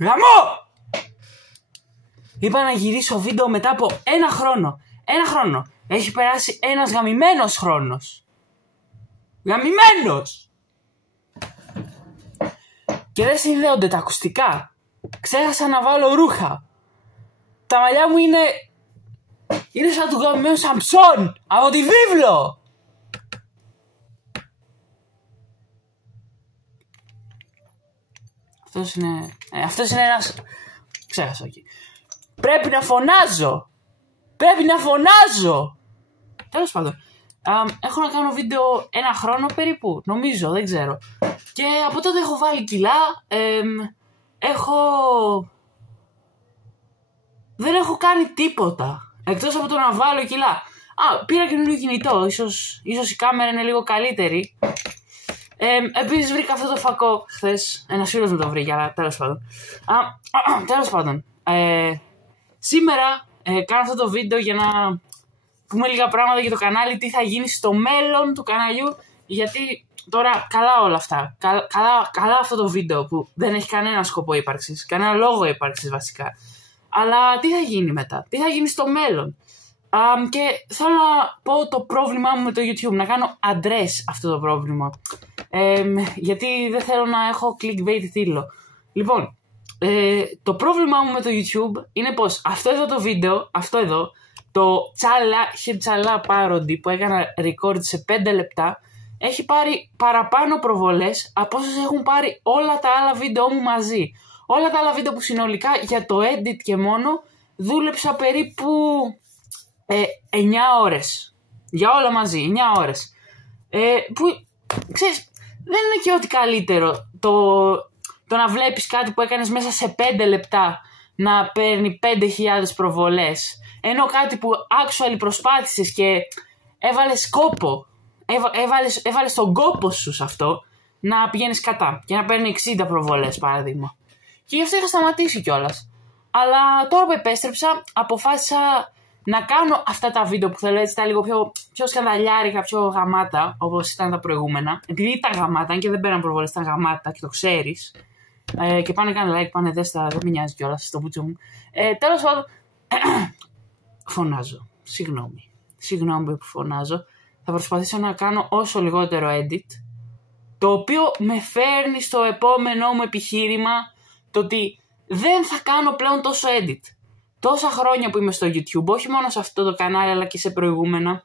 Γαμό! Είπα να γυρίσω βίντεο μετά από ένα χρόνο. Ένα χρόνο. Έχει περάσει ένας γαμημένος χρόνος. Γαμημένος! Και δεν συνδέονται τα ακουστικά. Ξέχασα να βάλω ρούχα. Τα μαλλιά μου είναι σαν του γαμημένου Σαμψόν από τη βίβλο. Αυτός είναι ένας... Ξέχασα εκεί. Πρέπει να φωνάζω. Τέλος πάντων. Έχω να κάνω βίντεο ένα χρόνο περίπου. Νομίζω, δεν ξέρω. Και από τότε έχω βάλει κιλά. Δεν έχω κάνει τίποτα. Εκτός από το να βάλω κιλά. Πήρα καινούριο κινητό. Ίσως η κάμερα είναι λίγο καλύτερη. Επίσης βρήκα αυτό το φακό χθες. Ένας φίλος μου το βρήκε, αλλά τέλος πάντων. Σήμερα κάνω αυτό το βίντεο για να πούμε λίγα πράγματα για το κανάλι, τι θα γίνει στο μέλλον του καναλιού, γιατί τώρα καλά όλα αυτά, καλά αυτό το βίντεο που δεν έχει κανένα σκοπό ύπαρξης, κανένα λόγο ύπαρξης βασικά, αλλά τι θα γίνει μετά, τι θα γίνει στο μέλλον. Και θέλω να πω το πρόβλημά μου με το YouTube, να κάνω address αυτό το πρόβλημα, γιατί δεν θέλω να έχω clickbait τίτλο. Λοιπόν, το πρόβλημά μου με το YouTube είναι πως αυτό εδώ το βίντεο, αυτό εδώ, το τσαλά parody που έκανα record σε 5 λεπτά, έχει πάρει παραπάνω προβολές από όσες έχουν πάρει όλα τα άλλα βίντεο μου μαζί. Όλα τα άλλα βίντεο που συνολικά για το edit και μόνο δούλεψα περίπου 9 ώρες. Για όλα μαζί, 9 ώρες. Που, ξέρεις, δεν είναι και ό,τι καλύτερο το να βλέπεις κάτι που έκανες μέσα σε 5 λεπτά να παίρνει 5.000 προβολές. Ενώ κάτι που actually προσπάθησες και έβαλες κόπο, έβαλες τον κόπο σου σε αυτό, να πηγαίνεις κατά και να παίρνει 60 προβολές παράδειγμα. Και γι' αυτό είχα σταματήσει κιόλας. Αλλά τώρα που επέστρεψα, αποφάσισα να κάνω αυτά τα βίντεο που θέλω, έτσι τα λίγο πιο σκανδαλιάρικα, πιο γαμάτα, όπως ήταν τα προηγούμενα. Επειδή ήταν γαμάτα, αν και δεν πέραν προβολές, ήταν γαμάτα και το ξέρεις. Και πάνε κάνε like, πάνε δες τα, δεν με νοιάζει κιόλας στο πουτσο μου. Τέλος πάντων, φωνάζω. Συγγνώμη που φωνάζω. Θα προσπαθήσω να κάνω όσο λιγότερο edit, το οποίο με φέρνει στο επόμενό μου επιχείρημα, το ότι δεν θα κάνω πλέον τόσο edit. Τόσα χρόνια που είμαι στο YouTube, όχι μόνο σε αυτό το κανάλι αλλά και σε προηγούμενα,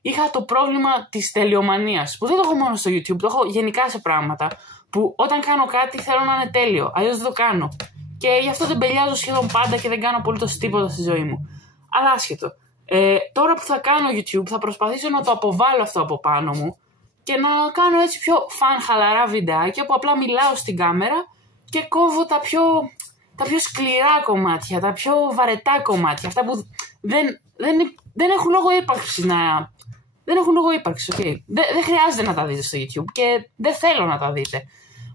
είχα το πρόβλημα της τελειομανίας, που δεν το έχω μόνο στο YouTube, το έχω γενικά σε πράγματα, που όταν κάνω κάτι θέλω να είναι τέλειο, αλλιώς δεν το κάνω. Και γι' αυτό δεν μπελιάζω σχεδόν πάντα και δεν κάνω απολύτως τίποτα στη ζωή μου. Αλλά άσχετο. Τώρα που θα κάνω YouTube θα προσπαθήσω να το αποβάλω αυτό από πάνω μου και να κάνω έτσι πιο φαν χαλαρά βιντεάκια που απλά μιλάω στην κάμερα και κόβω τα πιο σκληρά κομμάτια, τα πιο βαρετά κομμάτια, αυτά που δεν έχουν λόγο ύπαρξης Δεν έχουν λόγο ύπαρξης, okay. Δεν χρειάζεται να τα δείτε στο YouTube και δεν θέλω να τα δείτε.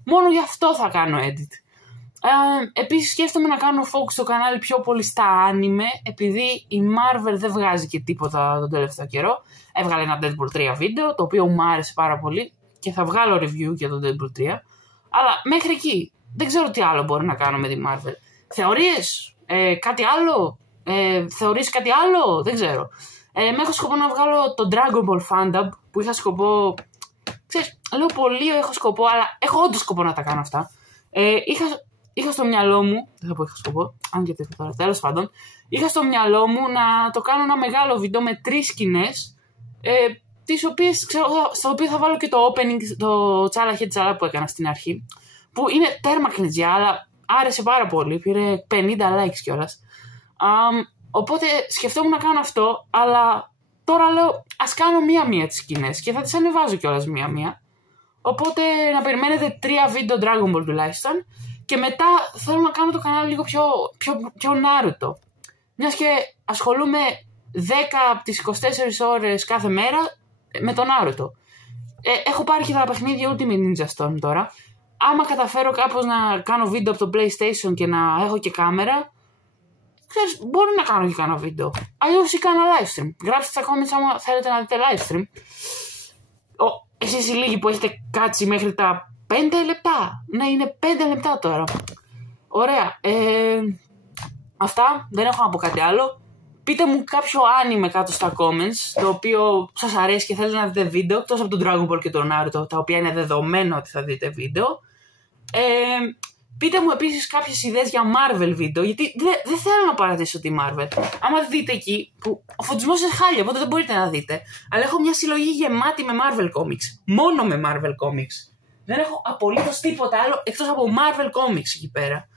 Μόνο γι' αυτό θα κάνω edit. Επίσης σκέφτομαι να κάνω focus στο κανάλι πιο πολύ στα anime, επειδή η Marvel δεν βγάζει και τίποτα τον τελευταίο καιρό. Έβγαλε ένα Deadpool 3 βίντεο, το οποίο μου άρεσε πάρα πολύ και θα βγάλω review για τον Deadpool 3. Αλλά μέχρι εκεί δεν ξέρω τι άλλο μπορεί να κάνω με τη Marvel. Θεωρίες, κάτι άλλο, θεωρείς κάτι άλλο, δεν ξέρω. Έχω σκοπό να βγάλω το Dragon Ball Fandom που είχα σκοπό. Ξέρεις, λέω πολύ έχω σκοπό, αλλά έχω όντως σκοπό να τα κάνω αυτά. Είχα στο μυαλό μου, δεν θα πω είχα σκοπό, αν και τέτοιο τώρα, τέλος πάντων. Είχα στο μυαλό μου να το κάνω ένα μεγάλο βίντεο με 3 σκηνές, τις οποίες, στο οποίο θα βάλω και το opening, το τσάλα που έκανα στην αρχή, που είναι τέρμα κλιτζιά, αλλά άρεσε πάρα πολύ, πήρε 50 likes κιόλας. Οπότε σκεφτόμουν να κάνω αυτό, αλλά τώρα λέω ας κάνω μία-μία τις σκηνές και θα τις ανεβάζω κιόλας μία-μία. Οπότε να περιμένετε 3 βίντεο Dragon Ball τουλάχιστον και μετά θέλω να κάνω το κανάλι λίγο πιο Naruto. Μιας και ασχολούμαι 10 από τις 24 ώρες κάθε μέρα με τον Naruto. Έχω πάρει και τα παιχνίδια Ultimate Ninja Storm τώρα. Άμα καταφέρω κάπως να κάνω βίντεο από το PlayStation και να έχω και κάμερα, ξέρεις, μπορεί να κάνω και κάνα βίντεο. Αλλιώς ή κάνα live stream. Γράψτε στα comments άμα θέλετε να δείτε live stream. Εσείς οι λίγοι που έχετε κάτσει μέχρι τα 5 λεπτά. Ναι, είναι 5 λεπτά τώρα. Ωραία. Αυτά. Δεν έχω να πω κάτι άλλο. Πείτε μου κάποιο άνιμε κάτω στα comments, το οποίο σας αρέσει και θέλετε να δείτε βίντεο, εκτός από τον Dragon Ball και τον Naruto, τα οποία είναι δεδομένο ότι θα δείτε βίντεο. Πείτε μου επίσης κάποιες ιδέες για Marvel βίντεο, γιατί δεν θέλω να παρατήσω τη Marvel. Άμα δείτε εκεί, που ο φωτισμός είναι χάλια, οπότε δεν μπορείτε να δείτε, αλλά έχω μια συλλογή γεμάτη με Marvel Comics. Μόνο με Marvel Comics. Δεν έχω απολύτως τίποτα άλλο εκτός από Marvel Comics εκεί πέρα.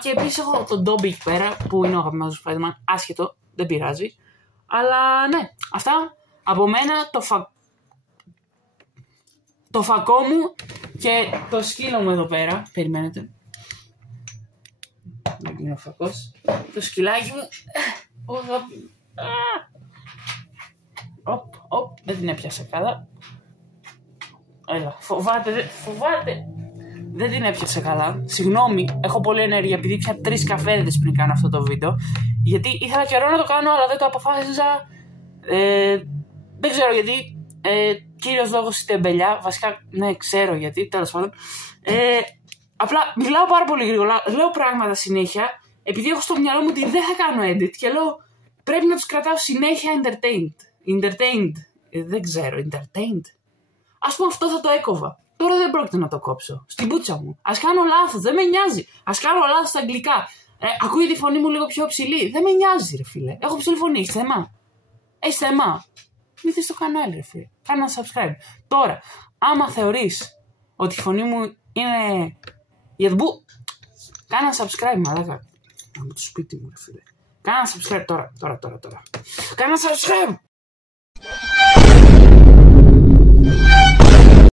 Και επίσης έχω τον Dobby εκεί πέρα, που είναι ο αγαπημένος Spider-Man, άσχετο, δεν πειράζει. Αλλά ναι, αυτά από μένα, το φακό μου και το σκύλο μου εδώ πέρα. Περιμένετε. Δεν είναι ο φακός. Το σκυλάκι μου. Δεν την έπιασα καλά. Έλα, φοβάται. Δεν την έπιασε καλά. Συγγνώμη, έχω πολλή ενέργεια επειδή πια 3 καφέδες πριν κάνω αυτό το βίντεο. Γιατί ήθελα καιρό να το κάνω, αλλά δεν το αποφάσισα. Δεν ξέρω γιατί. Κύριος λόγος η τεμπελιά. Βασικά, ναι, ξέρω γιατί, τέλος πάντων. Απλά μιλάω πάρα πολύ γρήγορα. Λέω πράγματα συνέχεια. Επειδή έχω στο μυαλό μου ότι δεν θα κάνω edit. Και λέω πρέπει να τους κρατάω συνέχεια entertained. Δεν ξέρω, entertained. Ας πούμε αυτό θα το έκοβα. Τώρα δεν πρόκειται να το κόψω. Στην πουτσα μου. Ας κάνω λάθος, δεν με νοιάζει. Ας κάνω λάθος στα αγγλικά. Ακούει τη φωνή μου λίγο πιο ψηλή. Δεν με νοιάζει, ρε φίλε. Έχω ψηλή φωνή. Έχεις θέμα. Έχεις θέμα. Μη θες το κανάλι, ρε φίλε. Κάνε ένα subscribe. Τώρα, άμα θεωρείς ότι η φωνή μου είναι για τον μπου, κάνε ένα subscribe, μαλάκα. Να μου το σπίτι μου, ρε φίλε. Κάνε ένα subscribe τώρα. Κάνε ένα subscribe.